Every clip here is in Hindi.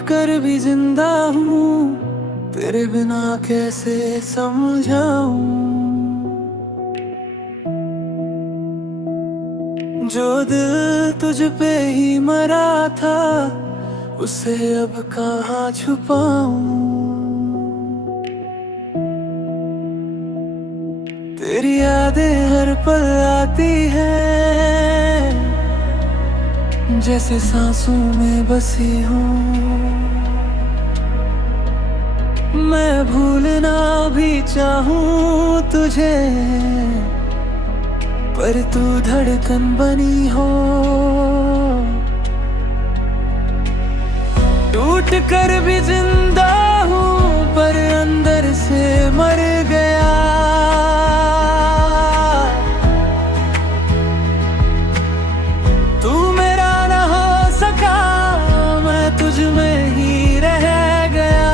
कर भी जिंदा हूँ, तेरे बिना कैसे समझाऊं। जो दिल तुझ पे ही मरा था, उसे अब कहाँ छुपाऊं। तेरी यादें हर पल आती हैं, जैसे सांसों में बसी हूँ। मैं भूलना भी चाहूँ तुझे, पर तू धड़कन बनी हो। टूट कर भी जिंदा हूँ, पर अंदर से मर गया। तू मेरा न हो सका, मैं तुझ में ही रह गया।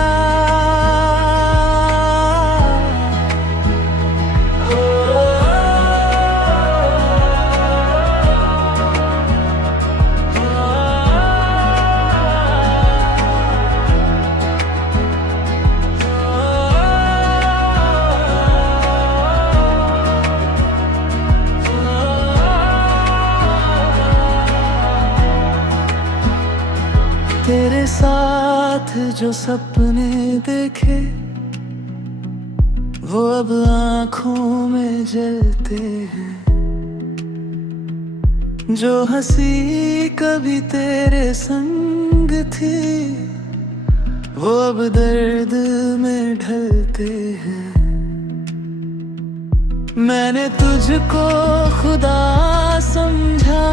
तेरे साथ जो सपने देखे, वो अब आँखों में जलते हैं। जो हंसी कभी तेरे संग थी, वो अब दर्द में ढलते हैं। मैंने तुझको खुदा समझा,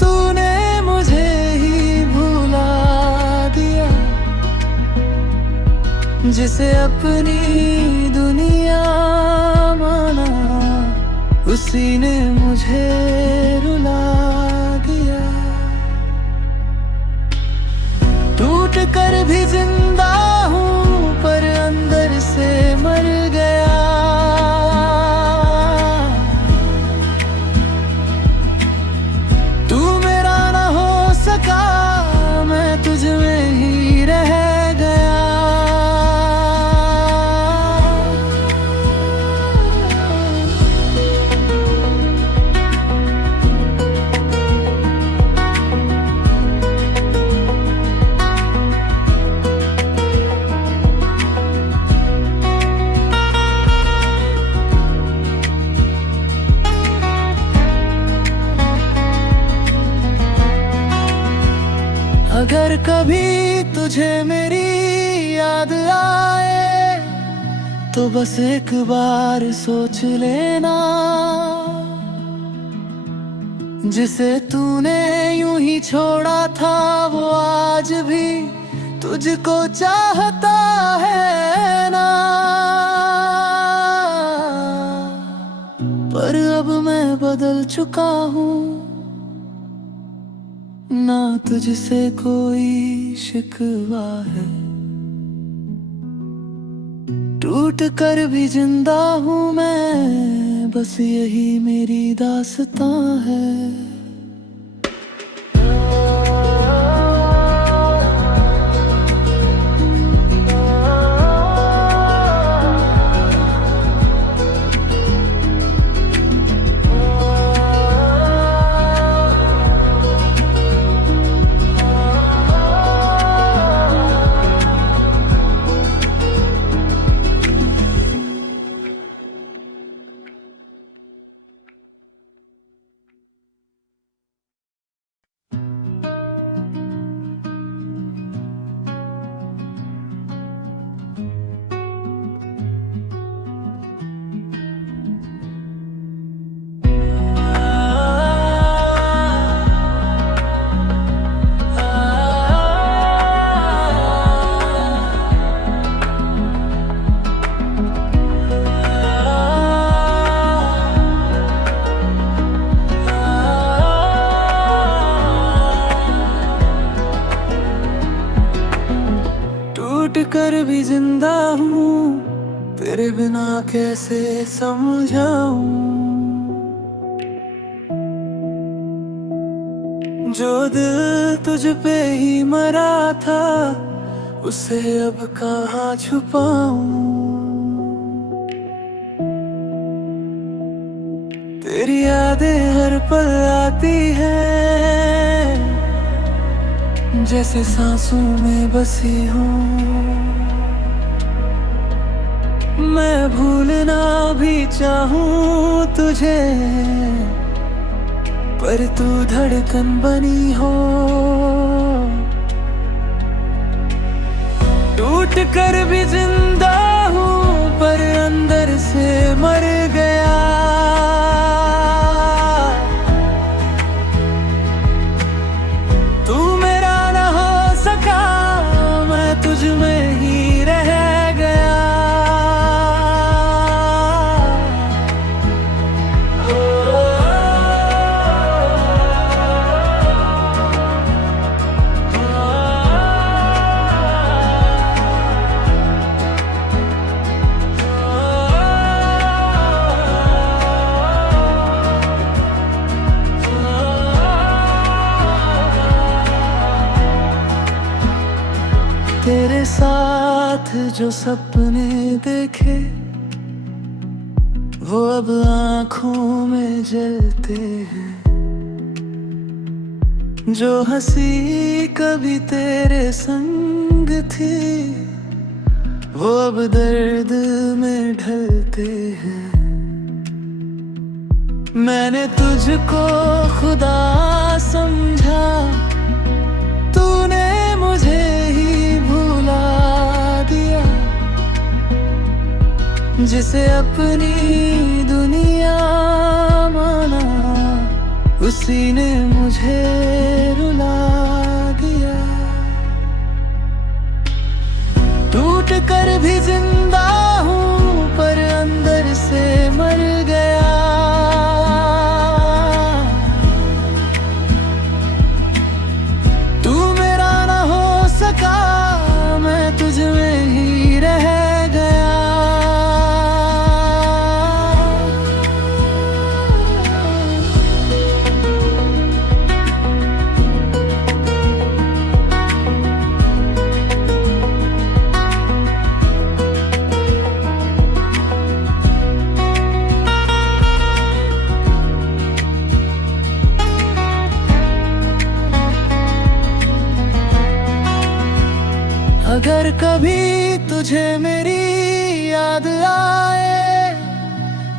तूने मुझे ही भुला दिया। जिसे अपनी दुनिया माना, उसी ने मुझे रुला दिया। टूट कर भी जिंदा हूँ, पर अंदर से मर गया। तू मेरा न हो सका, मैं तुझ में ही रह गया। अगर कभी तुझे मेरी याद आए, तो बस एक बार सोच लेना। जिसे तूने यूं ही छोड़ा था, वो आज भी तुझको चाहता है ना। पर अब मैं बदल चुका हूँ, ना तुझसे कोई शिकवा है। टूट कर भी जिंदा हूँ मैं, बस यही मेरी दास्तां है। टूट कर भी जिंदा हूँ, तेरे बिना कैसे समझाऊं। जो दिल तुझ पे ही मरा था, उसे अब कहाँ छुपाऊं। तेरी यादें हर पल आती हैं, जैसे सांसों में बसी हूँ। मैं भूलना भी चाहूँ तुझे, पर तू धड़कन बनी हो। टूट कर भी जिंदा हूँ, पर अंदर से मर गया। तू मेरा न हो सका, मैं तुझ में ही रह गया। तेरे साथ जो सपने देखे, वो अब आँखों में जलते हैं। जो हंसी कभी तेरे संग थी, वो अब दर्द में ढलते हैं। मैंने तुझको खुदा समझा, तूने मुझे ही भुला दिया। जिसे अपनी दुनिया माना, उसी ने मुझे रुला दिया। टूट कर भी जिंदा हूँ, पर अंदर से मर गया। तू मेरा न हो सका, मैं तुझ में ही रह गया। अगर कभी तुझे मेरी याद आए,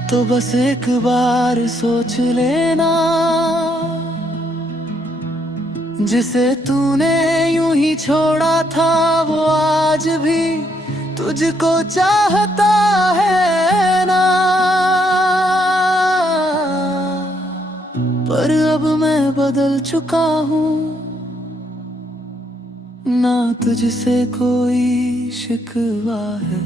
तो बस एक बार सोच लेना। जिसे तूने यूं ही छोड़ा था, वो आज भी तुझको चाहता है ना। पर अब मैं बदल चुका हूँ, ना तुझसे कोई शिकवा है।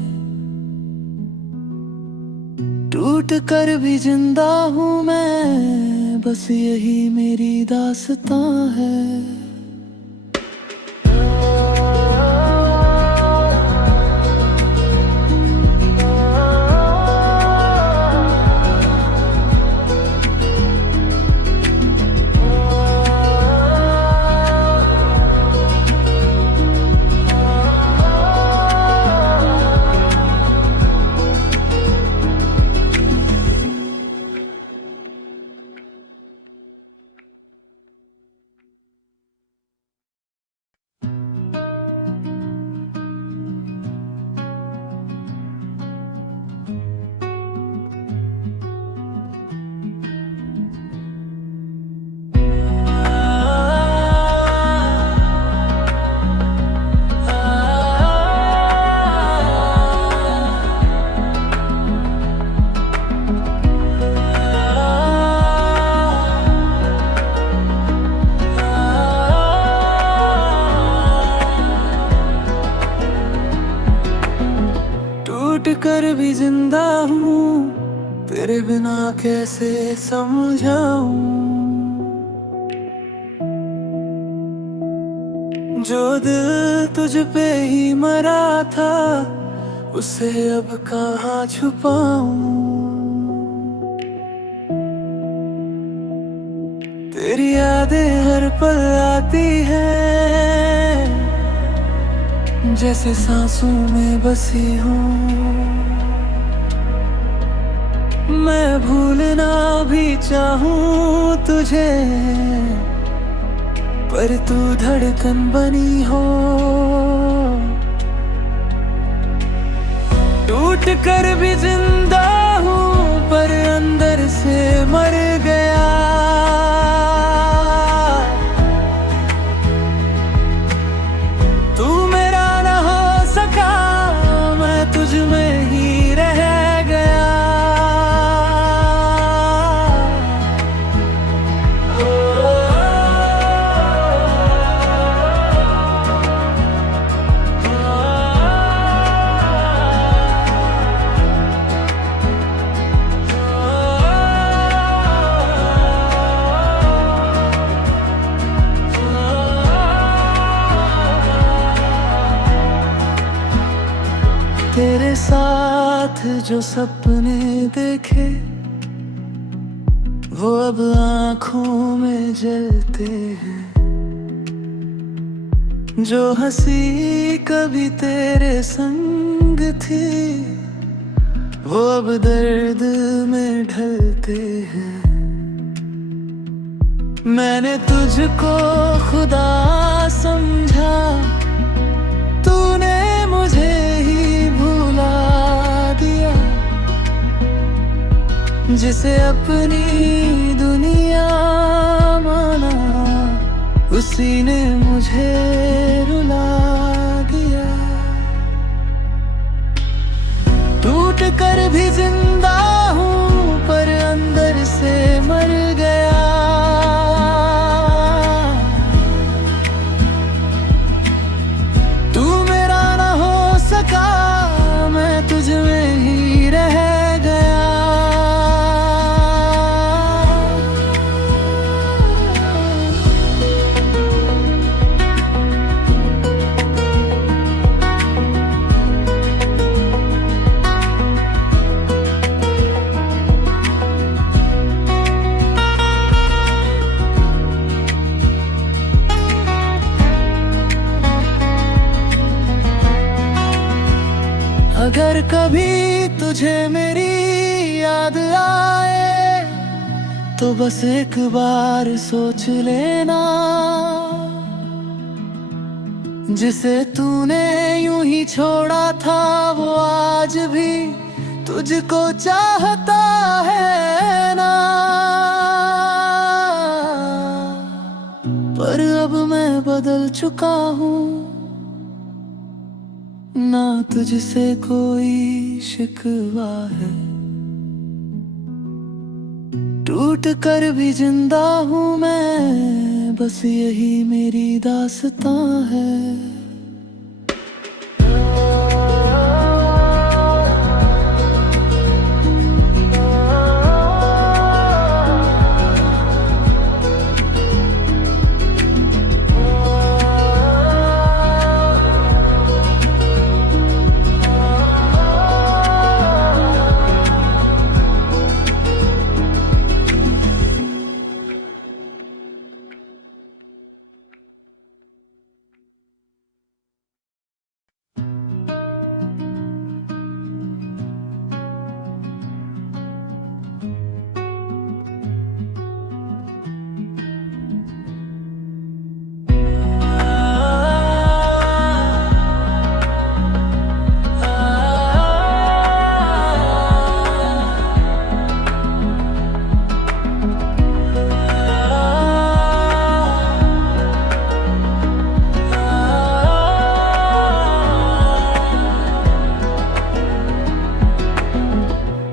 टूट कर भी जिंदा हूँ मैं, बस यही मेरी दास्तां है। टूट कर भी जिंदा हूँ, तेरे बिना कैसे समझाऊं। जो दिल तुझ पे ही मरा था, उसे अब कहाँ छुपाऊं। तेरी यादें हर पल आती हैं, जैसे सांसों में बसी हूँ। मैं भूलना भी चाहूँ तुझे, पर तू धड़कन बनी हो। टूट कर भी जिंदा हूँ, पर अंदर से मर गया। तू मेरा न हो सका, मैं तुझ में ही रह गया। तेरे साथ जो सपने देखे, वो अब आँखों में जलते हैं। जो हंसी कभी तेरे संग थी, वो अब दर्द में ढलते हैं। मैंने तुझको खुदा समझा, तूने मुझे ही भुला दिया। जिसे अपनी दुनिया माना, उसी ने मुझे रुला दिया। टूट कर भी जिंदा हूँ, पर अंदर से मर गया। मैं तुझ में ही रह गया। अगर कभी तुझे मेरी याद आए, तो बस एक बार सोच लेना। जिसे तूने यूं ही छोड़ा था, वो आज भी तुझको चाहता है ना। पर अब मैं बदल चुका हूँ, ना तुझसे कोई शिकवा है। टूट कर भी जिंदा हूँ मैं, बस यही मेरी दास्तां है।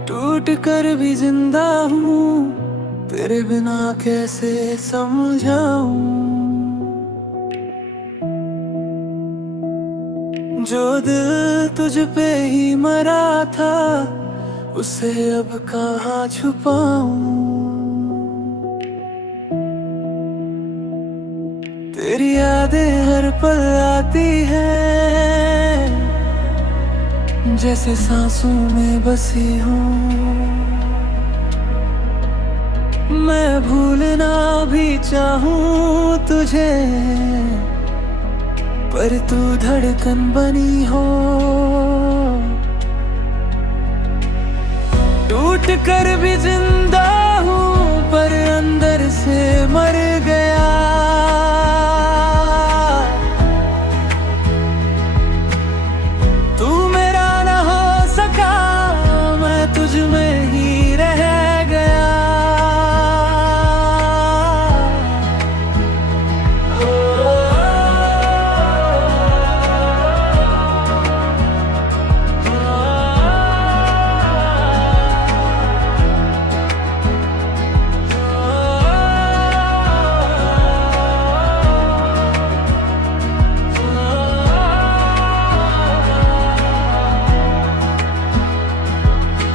टूट कर भी जिंदा हूँ, तेरे बिना कैसे समझाऊं। जो दिल तुझ पे ही मरा था, उसे अब कहाँ छुपाऊं। तेरी यादें हर पल आती हैं, जैसे सांसों में बसी हूँ। मैं भूलना भी चाहूं तुझे, पर तू धड़कन बनी हो। टूट कर भी जिंदा हूँ पर अंदर से मर गया। तू मेरा न हो सका, मैं तुझ में ही रह गया।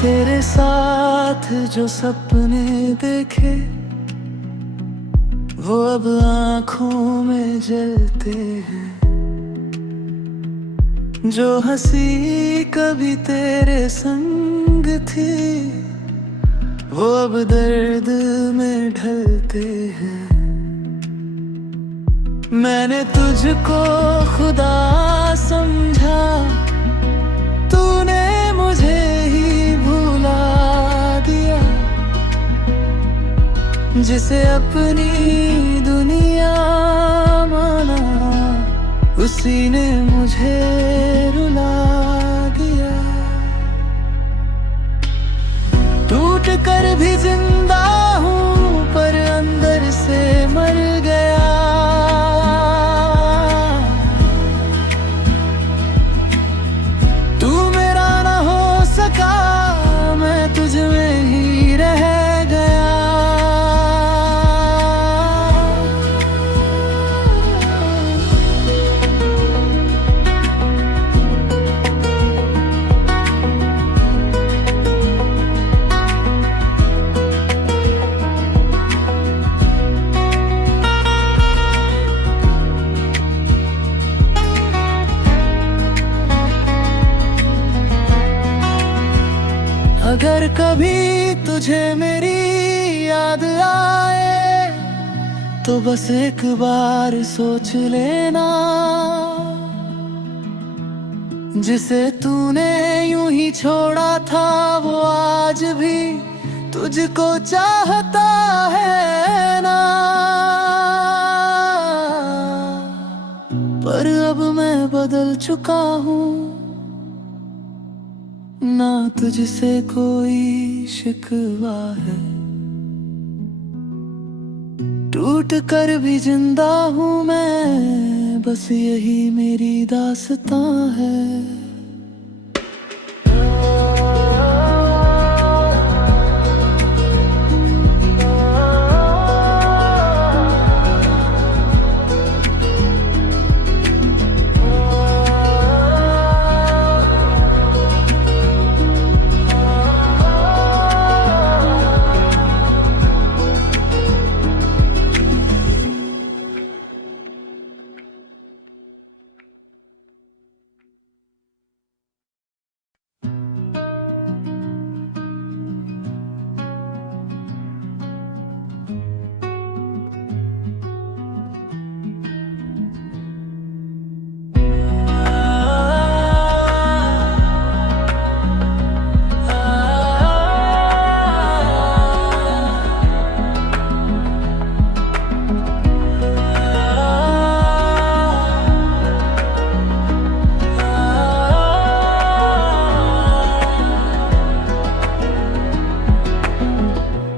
तेरे साथ जो सपने देखे वो अब आँखों में जलते हैं। जो हंसी कभी तेरे संग थी वो अब दर्द में ढलते हैं। मैंने तुझको खुदा समझा, तूने मुझे ही भुला दिया। जिसे अपनी दुनिया माना उसी ने मुझे रुला दिया। टूट कर भी जिंदा हूँ पर अंदर से मर गया। तू मेरा न हो सका, मैं तुझ में ही रह गया। अगर कभी तुझे मेरी याद आए तो बस एक बार सोच लेना। जिसे तूने यूं ही छोड़ा था वो आज भी तुझको चाहता है ना। पर अब मैं बदल चुका हूँ, ना तुझसे कोई शिकवा है। टूट कर भी जिंदा हूँ मैं, बस यही मेरी दास्तां है।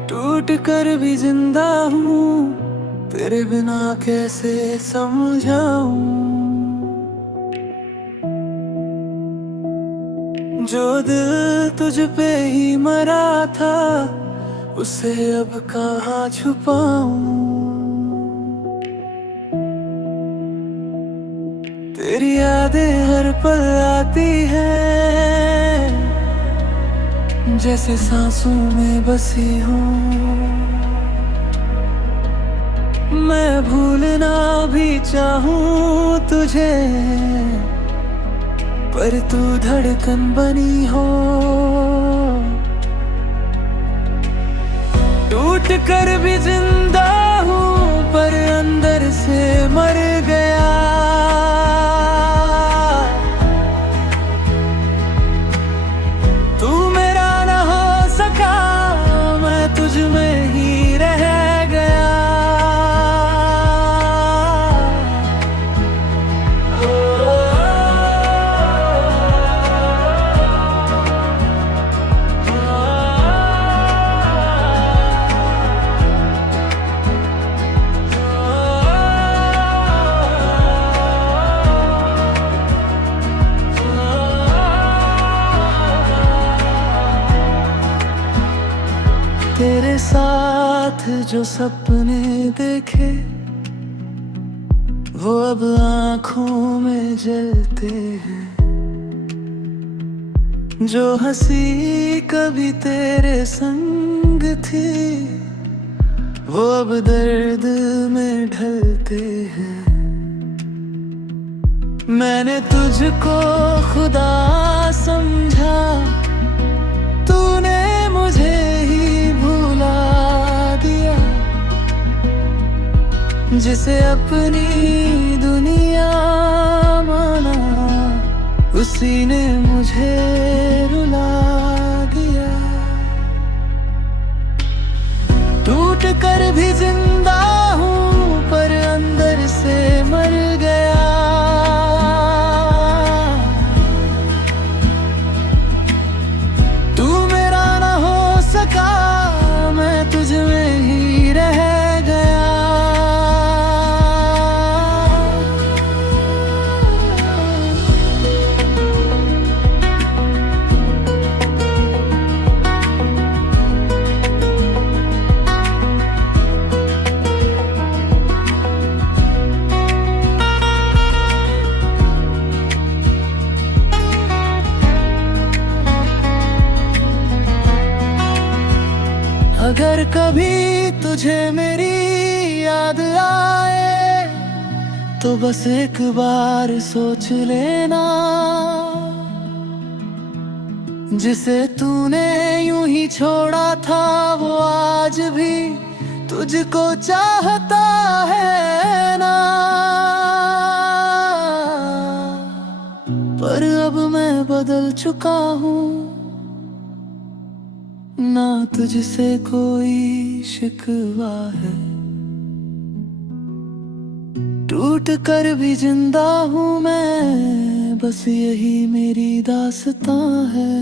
टूट कर भी जिंदा हूँ, तेरे बिना कैसे समझाऊं। जो दिल तुझ पे ही मरा था उसे अब कहाँ छुपाऊं। तेरी यादें हर पल आती हैं, जैसे सांसों में बसी हूँ। मैं भूलना भी चाहूँ तुझे, पर तू धड़कन बनी हो। टूट कर भी जिंदा हूँ साथ जो सपने देखे वो अब आँखों में जलते हैं। जो हंसी कभी तेरे संग थी वो अब दर्द में ढलते हैं। मैंने तुझको खुदा समझा, तूने मुझे ही भुला दिया। जिसे अपनी दुनिया माना उसी ने मुझे रुला दिया। टूट कर भी जिंदा हूँ पर अंदर से मर गया। तू मेरा ना हो सका, मैं तुझ में ही रह गया। अगर कभी तुझे मेरी याद आए तो बस एक बार सोच लेना। जिसे तूने यूं ही छोड़ा था वो आज भी तुझको चाहता है ना। पर अब मैं बदल चुका हूँ, ना तुझसे कोई शिकवा है। टूट कर भी जिंदा हूँ मैं, बस यही मेरी दास्तां है।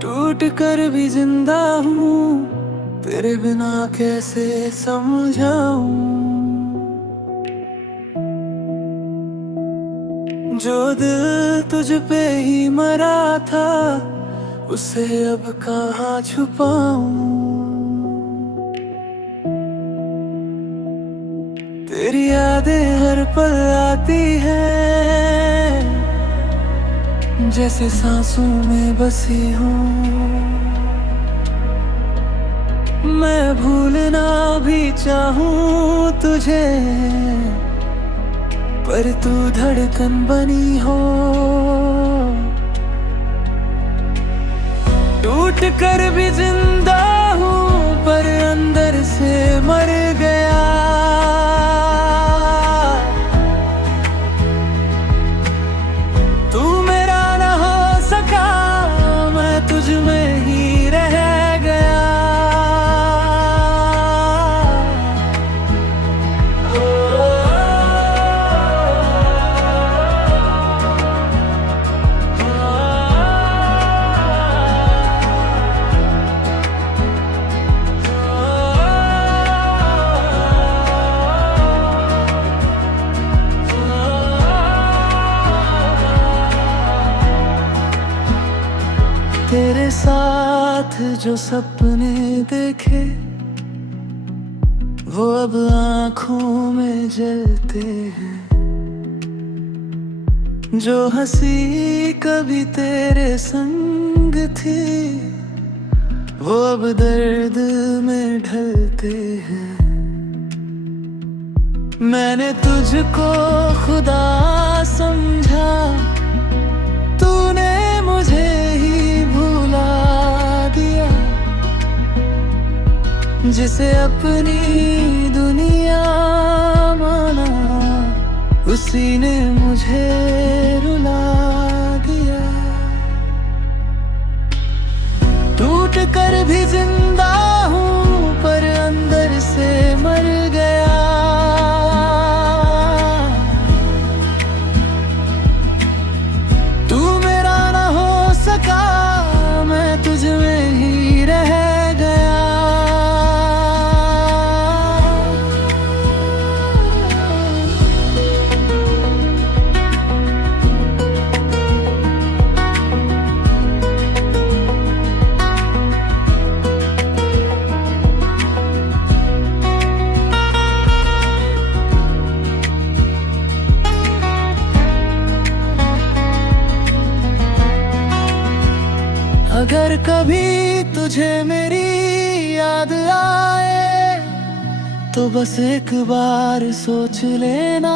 टूट कर भी जिंदा हूँ, तेरे बिना कैसे समझाऊं। जो दिल तुझ पे ही मरा था उसे अब कहाँ छुपाऊं। तेरी यादें हर पल आती हैं, जैसे सांसों में बसी हूँ। मैं भूलना भी चाहूँ तुझे, पर तू धड़कन बनी हो। टूट कर भी जिंदा हूँ पर अंदर से मर गया। तू मेरा ना हो सका, मैं तुझ में ही रह गया। तेरे साथ जो सपने देखे वो अब आँखों में जलते हैं। जो हंसी कभी तेरे संग थी, वो अब दर्द में ढलते हैं। मैंने तुझको खुदा समझा, तूने मुझे ही भुला दिया। जिसे अपनी दुनिया माना, उसी ने मुझे रुला दिया। टूट कर भी जिंदा हूँ, पर अंदर से मर गया। तू मेरा ना हो सका, मैं तुझ में ही रह गया। अगर कभी तुझे मेरी याद आए, तो बस एक बार सोच लेना।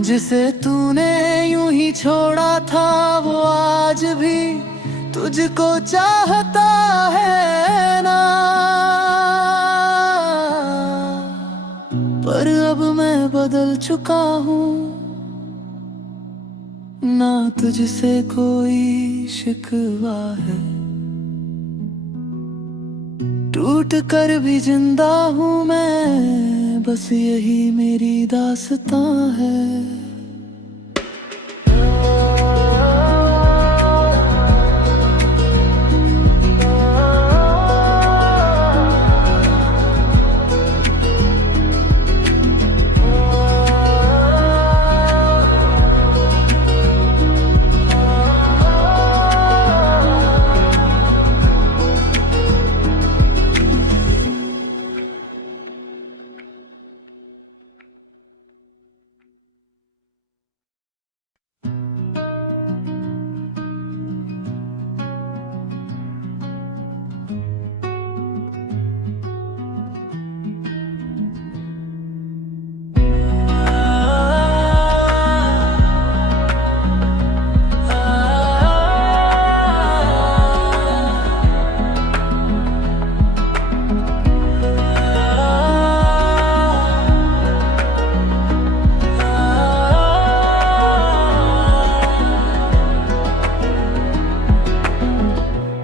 जिसे तूने यूं ही छोड़ा था, वो आज भी तुझको चाहता है ना। पर अब मैं बदल चुका हूँ, ना तुझसे कोई शिकवा है। टूट कर भी जिंदा हूँ मैं, बस यही मेरी दास्तां है।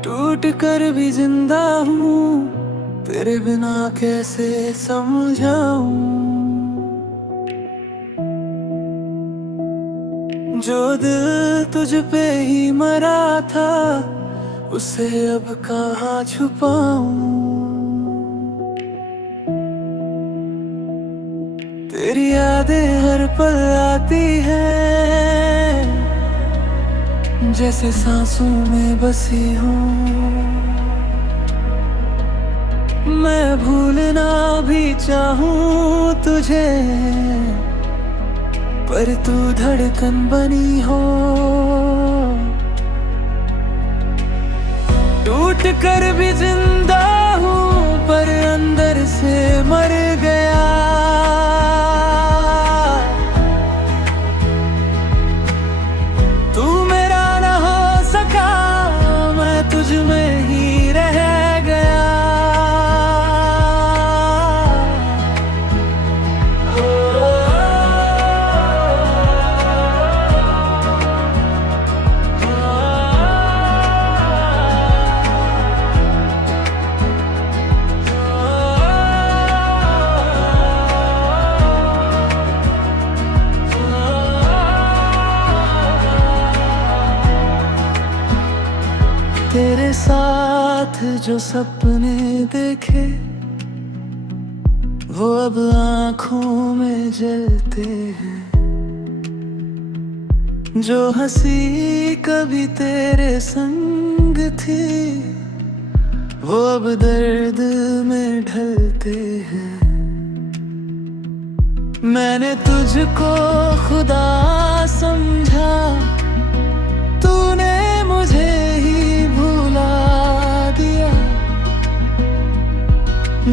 टूट कर भी जिंदा हूँ, तेरे बिना कैसे समझाऊं। जो दिल तुझ पे ही मरा था, उसे अब कहाँ छुपाऊं। तेरी यादें हर पल आती हैं, जैसे सांसों में बसी हूँ। मैं भूलना भी चाहूँ तुझे, पर तू धड़कन बनी हो। टूट कर भी जिंदा हूँ, पर अंदर से मर गया। तू मेरा ना हो सका, मैं तुझ में ही रह गया। तेरे साथ जो सपने देखे, वो अब आँखों में जलते हैं। जो हंसी कभी तेरे संग थी, वो अब दर्द में ढलते हैं। मैंने तुझको खुदा समझा, तूने मुझे ही भुला दिया।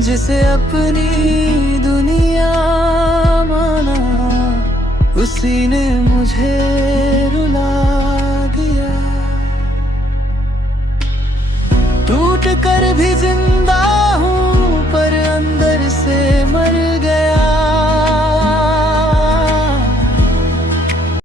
जिसे अपनी दुनिया माना, उसी ने मुझे रुला दिया। टूट कर भी जिंदा